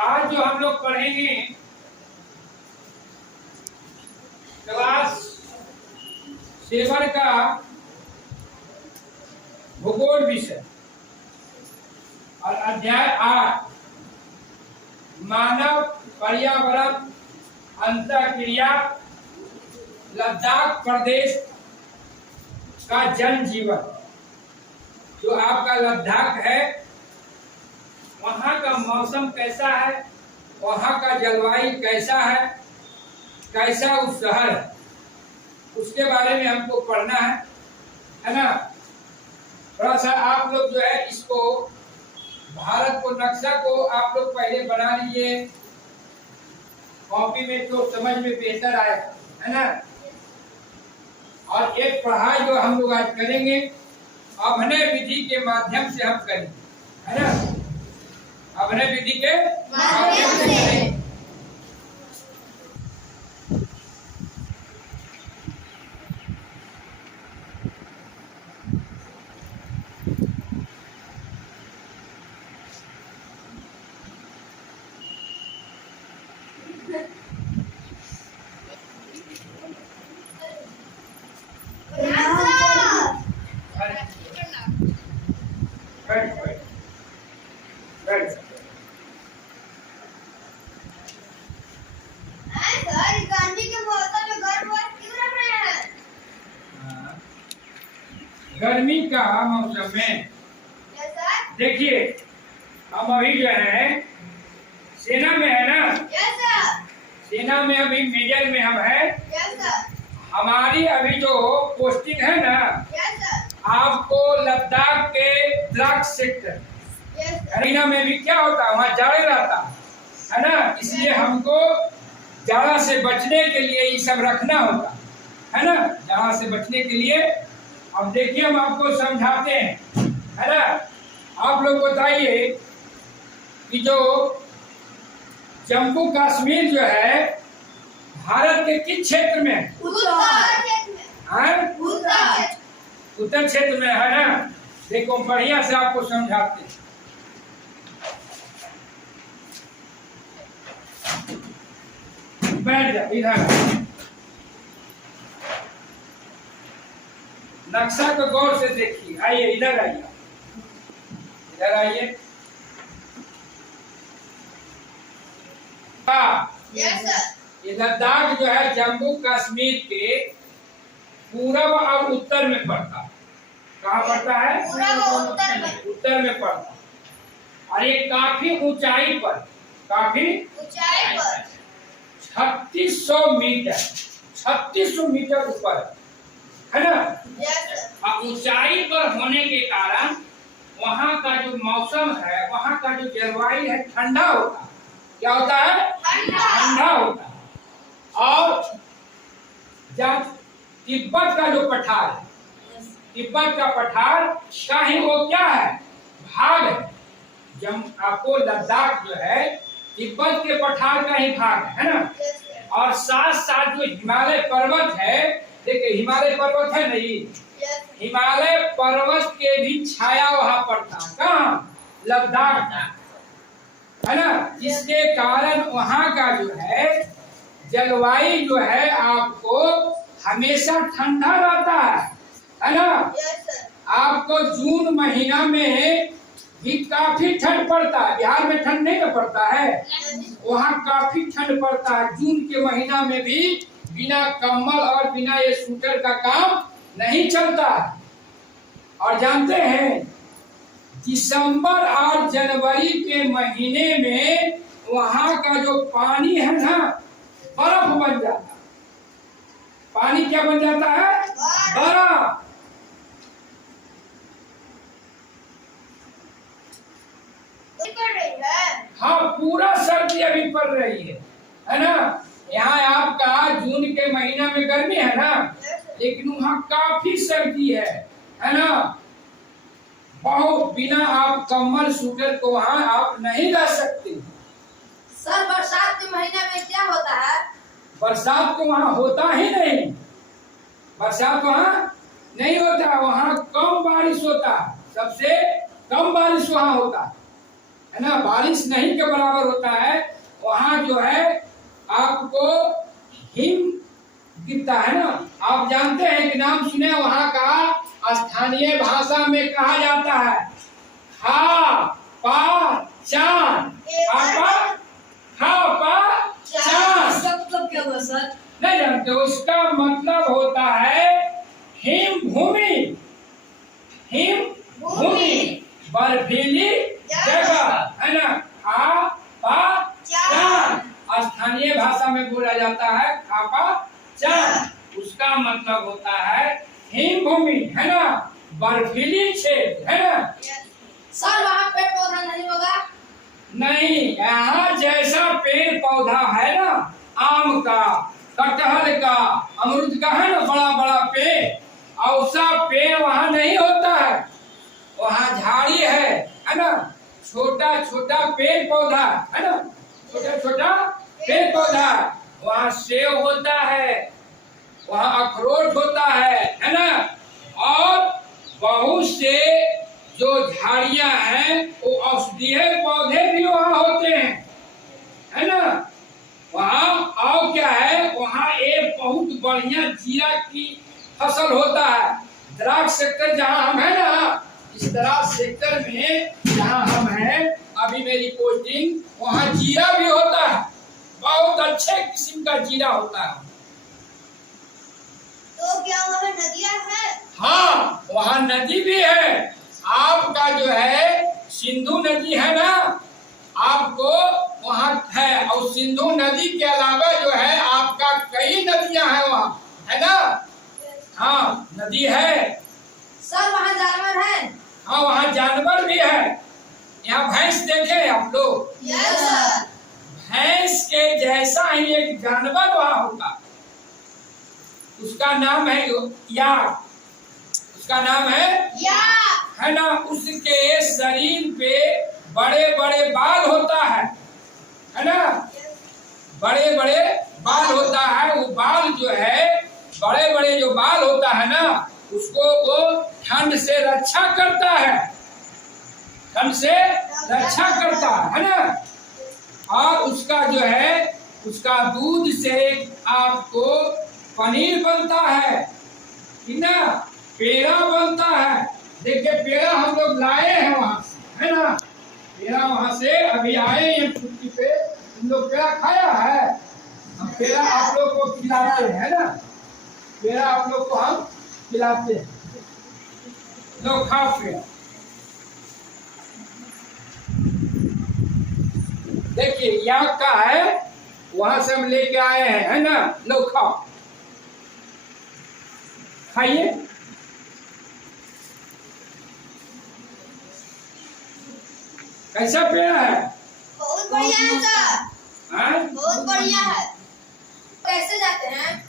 आज जो हम लोग पढ़ेंगे क्लास 7 का भूगोल विषय और अध्याय 8 मानव पर्यावरण अंतःक्रिया लद्दाख प्रदेश का जनजीवन। जो आपका लद्दाख है वहाँ का मौसम कैसा है, वहाँ का जलवायु कैसा है, कैसा उस शहर है, उसके बारे में हमको पढ़ना है ना। थोड़ा सा आप लोग जो है इसको भारत को नक्शा को आप लोग पहले बना लीजिए कॉपी में, तो समझ में बेहतर आएगा, है ना। और एक पढ़ाई जो हम लोग आज करेंगे अभिनय विधि के माध्यम से हम करेंगे, है ना। अभिनय विधि के माध्यम से करेंगे। गर्मी का मौसम में देखिए हम अभी जो है सेना में है ना। सेना में अभी मेजर में हम है। हमारी अभी जो पोस्टिंग है ना, आपको लद्दाख के द्राक सेक्टर सेना में भी क्या होता है, वहाँ जाड़े रहता है ना। इसलिए हमको जाड़ा से बचने के लिए ये सब रखना होगा, है ना। जाड़ा से बचने के लिए अब देखिए हम आपको समझाते हैं, है ना। आप लोग बताइए कि जो जम्मू कश्मीर जो है भारत के किस क्षेत्र में है? उत्तर क्षेत्र में, है ना। देखो बढ़िया से आपको समझाते हैं। बैठ जाओ इधर, नक्शा को गौर से देखिए। आइए इधर आइए, इधर आइए। ये लद्दाख जो है जम्मू कश्मीर के पूर्व और उत्तर में पड़ता है। कहाँ पड़ता है? उत्तर में पड़ता है। और ये काफी ऊंचाई पर, काफी ऊंचाई पर 3600 मीटर, 3600 मीटर ऊपर, है ना। ऊंचाई पर होने के कारण वहाँ का जो मौसम है, वहाँ का जो जलवायु है ठंडा होता है। क्या होता है? ठंडा होता है। और जब तिब्बत का जो पठार है, तिब्बत का पठार का ही वो क्या है, भाग है। जब आपको लद्दाख जो है तिब्बत के पठार का ही भाग है ना। और साथ साथ जो हिमालय पर्वत है, देखिए हिमालय पर्वत है नहीं, हिमालय पर्वत के भी छाया वहां पड़ता है। कहाँ? लद्दाख, है ना। जिसके कारण वहां का जो है जलवायु जो है आपको हमेशा ठंडा रहता है ना। आपको जून महीना में भी काफी ठंड पड़ता है। बिहार में ठंड नहीं ना पड़ता है, वहाँ काफी ठंड पड़ता है। जून के महीना में भी बिना कम्बल और बिना ये स्वेटर का काम नहीं चलता। और जानते हैं दिसंबर और जनवरी के महीने में वहाँ का जो पानी है ना, बर्फ बन जाता है। पानी क्या बन जाता है? बर्फ। हाँ, पूरा सर्दी अभी पड़ रही है ना। यहाँ आपका जून के महीना में गर्मी है ना, लेकिन वहाँ काफी सर्दी है ना। बहुत बिना आप कम्बल स्वेटर को वहाँ आप नहीं रह सकते। सर बरसात के महीने में क्या होता है? बरसात तो वहाँ होता ही नहीं, बरसात वहाँ नहीं होता। वहाँ कम बारिश होता है, सबसे कम बारिश वहाँ होता है। है ना, बारिश नहीं के बराबर होता है, वहाँ जो है आपको हिम गिरता है ना। आप जानते हैं कि नाम सुने, वहाँ का स्थानीय भाषा में कहा जाता है हा पा चांद, हा पा चांद। मतलब क्या हुआ सर? नहीं जानते? उसका मतलब होता है हिम भूमि, हिम भूमि, बर्फीली जगह, है ना। हा पा चांद स्थानीय भाषा में बोला जाता है खापा चांद, उसका मतलब होता है हिम भूमि, है ना, बर्फीली क्षेत्र, है ना। सर वहाँ पेड़ पौधा नहीं होगा? नहीं, यहाँ जैसा पेड़ पौधा है ना, आम का, कटहल का, अमरूद का, है ना, बड़ा बड़ा पेड़, ऐसा पेड़ वहाँ नहीं होता है। वहाँ झाड़ी है ना, छोटा छोटा पेड़ पौधा, है ना, छोटा छोटा पेड़ पौधा। वहाँ सेब होता है, वहाँ अखरोट होता है ना, और बहुत से जो झाड़ियां हैं वो औषधीय पौधे भी वहाँ होते हैं, है ना। वहाँ और क्या है, वहाँ एक बहुत बढ़िया जीरा की फसल होता है। द्राक्ष सेक्टर जहाँ हम है ना, इस द्राक्ष सेक्टर में जहाँ हम हैं, अभी मेरी पोस्टिंग, वहाँ जीरा भी होता है, बहुत अच्छे किस्म का जीरा होता है। तो क्या वहाँ नदियाँ है? हाँ, वहाँ नदी भी है। आपका जो है सिंधु नदी है ना, आपको वहाँ है, और सिंधु नदी के अलावा जो है आपका कई नदियां हैं वहाँ, है ना। हाँ, नदी है। सर वहाँ जानवर है? हाँ, वहाँ जानवर भी है। यहाँ भैंस देखे आप लोग? Yes sir. भैंस के जैसा ही एक जानवर वहाँ होगा, उसका नाम है याक, उसका नाम है ना। उसके शरीर पे बड़े बड़े बाल होता है ना, बड़े बड़े बाल होता है। वो बाल जो है, बड़े बड़े जो बाल होता है ना, उसको वो ठंड से रक्षा करता है, ठंड से रक्षा करता है ना। और उसका जो है, उसका दूध से आपको पनीर बनता है ना, पेड़ा बनता है। देखिए पेड़ा हम लोग लाए हैं वहाँ से, है ना, पेड़ा वहाँ से अभी आए हैं छुट्टी पे। तुम लोग पेड़ा खाया है? हम पेड़ा आप लोग को खिलाते हैं, है ना, पेड़ा आप लोग को हम खिलाते हैं, लोग खाओ पेड़ा। देखिए यहाँ का है, वहां से हम लेके आए हैं, है ना, लोग खाओ, खाइए। कैसा पेड़ा है? बहुत बढ़िया है सर, बहुत बढ़िया है। कैसे जाते हैं?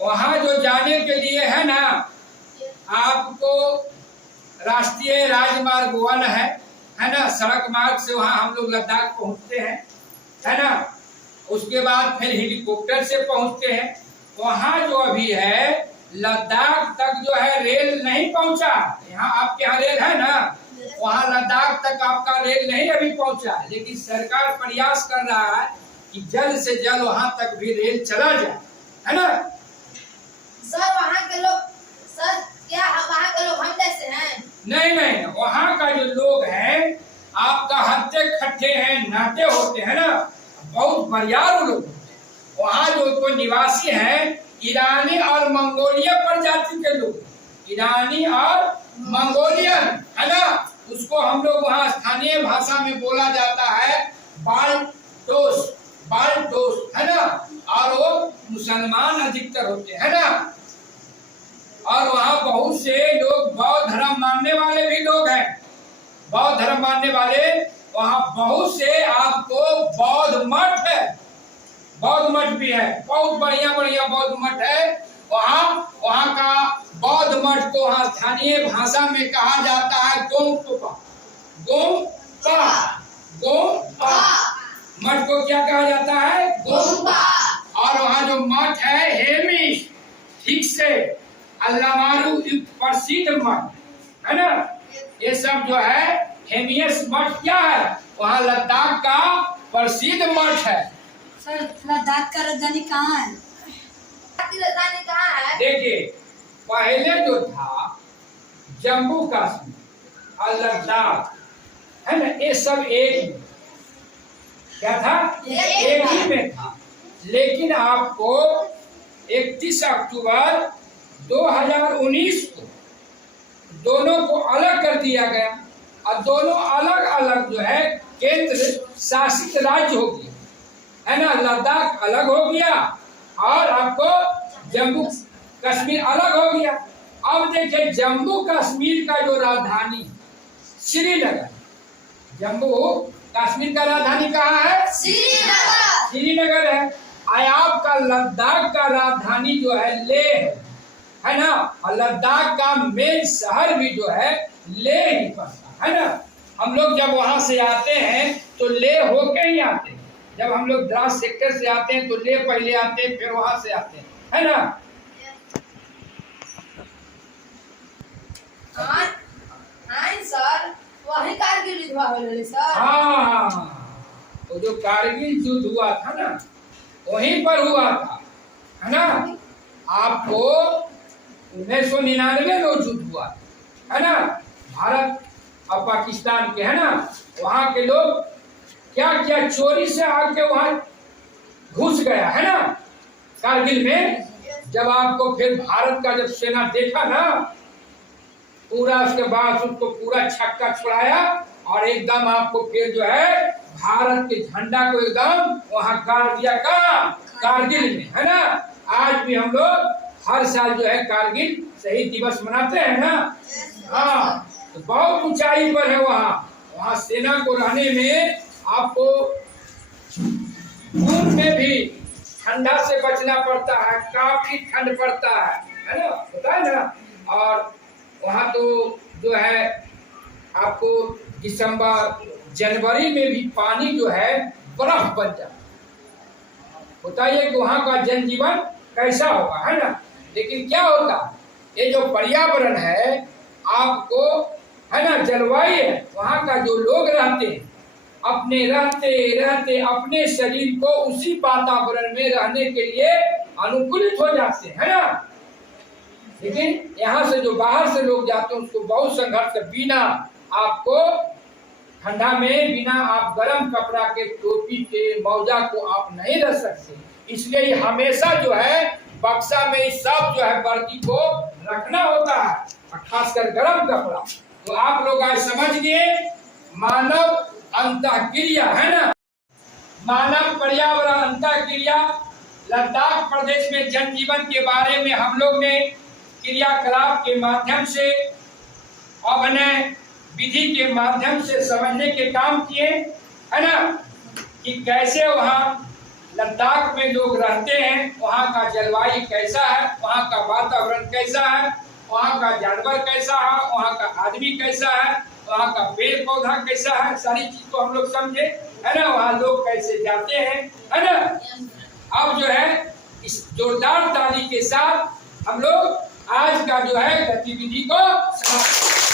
वहाँ जो जाने के लिए है ना, आपको राष्ट्रीय राजमार्ग 1 है ना, सड़क मार्ग से वहाँ हम लोग लद्दाख पहुँचते हैं, है ना। उसके बाद फिर हेलीकॉप्टर से पहुँचते हैं। वहाँ जो अभी है लद्दाख तक जो है रेल नहीं पहुँचा। यहाँ आपके यहाँ रेल है ना, वहाँ लद्दाख तक आपका रेल नहीं अभी पहुँचा, लेकिन सरकार प्रयास कर रहा है कि जल्द से जल्द वहाँ तक भी रेल चला जाए, है ना। सर वहाँ के लोग, सर क्या वहाँ के लोग हम जैसे हैं? नहीं नहीं, वहाँ का जो लोग हैं आपका हत्ते खट्टे हैं, नाते होते हैं ना, बहुत बरियार लोग। वहाँ जो निवासी हैं ईरानी और मंगोलिया प्रजाति के लोग, ईरानी और मंगोलियन, है ना। उसको हम लोग वहाँ स्थानीय भाषा में बोला जाता है बाल्टोस, बाल्टोस, है ना। और वो मुसलमान अधिकतर होते हैं ना। और वहाँ बहुत से लोग बौद्ध धर्म मानने वाले भी लोग हैं, बौद्ध धर्म मानने वाले। वहाँ बहुत से आपको बौद्ध मठ है, बौद्ध मठ भी है, बहुत बढ़िया बढ़िया बौद्ध मठ है वहाँ का बौद्ध मठ को वहाँ स्थानीय भाषा में कहा जाता है गोंगपा, गोंगपा, गोंगपा। मठ को क्या कहा जाता है? गोंगपा। और वहाँ जो मठ है हेमिश, ठीक से अल्लामारू प्रसिद्ध मठ, है ना। ये सब जो है हेमियस मठ क्या है? वहाँ लद्दाख का प्रसिद्ध मठ है। सर लद्दाख का राजधानी कहाँ है? की राजधानी कहाँ है? देखिए, पहले जो था जम्मू कश्मीर और लद्दाख है ना, ये सब एक में क्या था, एक ही में था। लेकिन आपको 31 अक्टूबर 2019 को दोनों को अलग कर दिया गया और दोनों अलग अलग जो है केंद्र शासित राज्य हो गया, है ना। लद्दाख अलग हो गया और आपको जम्मू कश्मीर अलग हो गया। अब देखिए, जम्मू कश्मीर का जो राजधानी श्रीनगर, जम्मू कश्मीर का राजधानी कहाँ है? श्रीनगर। श्रीनगर है। आपका लद्दाख का राजधानी जो है लेह है ना, और लद्दाख का मेन शहर भी जो है लेह ही पड़ता है ना। हम लोग जब वहां से आते हैं तो लेह होके ही आते हैं। जब हम लोग द्रास सेक्टर से आते हैं तो लेह पहले आते हैं, फिर वहां से आते हैं, है ना। हाँ सर, वही कारगिल युद्ध हुआ है सर। हाँ, तो जो कारगिल युद्ध हुआ था ना, वहीं पर हुआ था, है ना। आपको 1999 में युद्ध हुआ, है ना। भारत और पाकिस्तान के, है ना, वहाँ के लोग क्या क्या चोरी से आके वहाँ घुस गया, है ना, कारगिल में। जब आपको फिर भारत का जब सेना देखा ना, पूरा उसके बाद उसको पूरा छक्का छुड़ाया और एकदम आपको फिर जो है भारत के झंडा को एकदम वहां गाड़ दिया कारगिल में, है ना। आज भी हम लोग हर साल जो है कारगिल शहीद दिवस मनाते हैं ना। हाँ, तो बहुत ऊंचाई पर है वहाँ सेना को रहने में आपको जून में भी ठंडा से बचना पड़ता है, काफी ठंड पड़ता है ना, पता है ना। और वहाँ तो जो है आपको दिसंबर जनवरी में भी पानी जो है बर्फ बन जाता है। बताइए कि वहाँ का जनजीवन कैसा होगा, है ना। लेकिन क्या होता, ये जो पर्यावरण है आपको, है ना, जलवायु है, वहाँ का जो लोग रहते हैं अपने रहते अपने शरीर को उसी वातावरण में रहने के लिए अनुकूलित हो जाते हैं, है ना। लेकिन यहाँ से जो बाहर से लोग जाते हैं उसको बहुत संघर्ष कर, बिना आपको ठंडा में, बिना आप गर्म कपड़ा के, टोपी के, मौजा को आप नहीं रह सकते। इसलिए हमेशा जो है बक्सा में सब जो है वर्दी को रखना होता है, खासकर गर्म कपड़ा। तो आप लोग आज समझ गए मानव अंतःक्रिया, है ना, मानव पर्यावरण अंतःक्रिया। लद्दाख प्रदेश में जनजीवन के बारे में हम लोग ने क्रियाकलाप के माध्यम से, अभिनय विधि के माध्यम से समझने के काम किए, है ना, कि कैसे वहाँ लद्दाख में लोग रहते हैं, वहाँ का जलवायु कैसा है, वहाँ का वातावरण कैसा है, वहाँ का जानवर कैसा है, वहाँ का आदमी कैसा है, वहाँ का पेड़ पौधा कैसा है, सारी चीज को हम लोग समझे, है ना। वहाँ लोग कैसे जाते हैं, है ना। अब जो है इस जोरदार ताली के साथ हम लोग आज का जो है गतिविधि को समाप्त